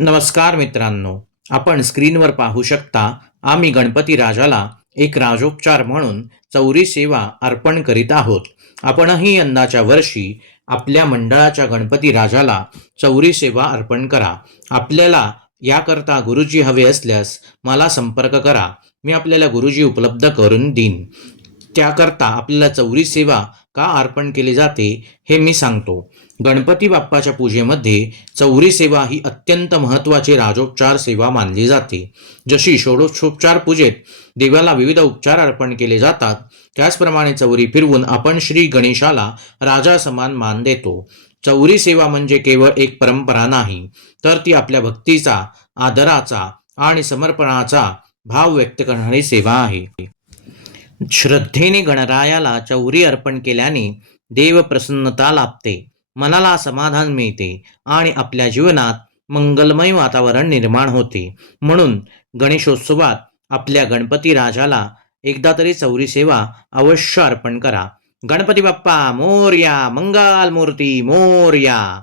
नमस्कार मित्रांनो, आपण स्क्रीनवर पाहू शकता. आम्ही गणपती राजाला एक राजोपचार म्हणून चौरी सेवा अर्पण करीत आहोत. आपणही यंदाच्या वर्षी आपल्या मंडळाच्या गणपती राजाला चौरी सेवा अर्पण करा. आपल्याला याकरता गुरुजी हवे असल्यास मला संपर्क करा. मी आपल्याला गुरुजी उपलब्ध करून देईन. त्याकरता आपल्याला चौरी सेवा का अर्पण केली जाते हे मी सांगतो. गणपती बाप्पाच्या पूजेमध्ये चौरी सेवा ही अत्यंत महत्त्वाची राजोपचार सेवा मानली जाते. जशी षोडशोपचार पूजेत देवाला विविध उपचार अर्पण केले जातात, त्याचप्रमाणे चौरी फिरवून आपण श्री गणेशाला राजा समान मान देतो. चौरी सेवा म्हणजे केवळ एक परंपरा नाही, तर ती आपल्या भक्तीचा, आदराचा आणि समर्पणाचा भाव व्यक्त करणारी सेवा आहे. श्रद्धेने गणरायाला चौरी अर्पण केल्याने देव प्रसन्नता लाभते, मनाला समाधान मिळते आणि आपल्या जीवनात मंगलमय वातावरण निर्माण होते. म्हणून गणेशोत्सवात आपल्या गणपती राजाला एकदा तरी चौरी सेवा अवश्य अर्पण करा. गणपती बाप्पा मोरया, मंगल मूर्ती मोरया.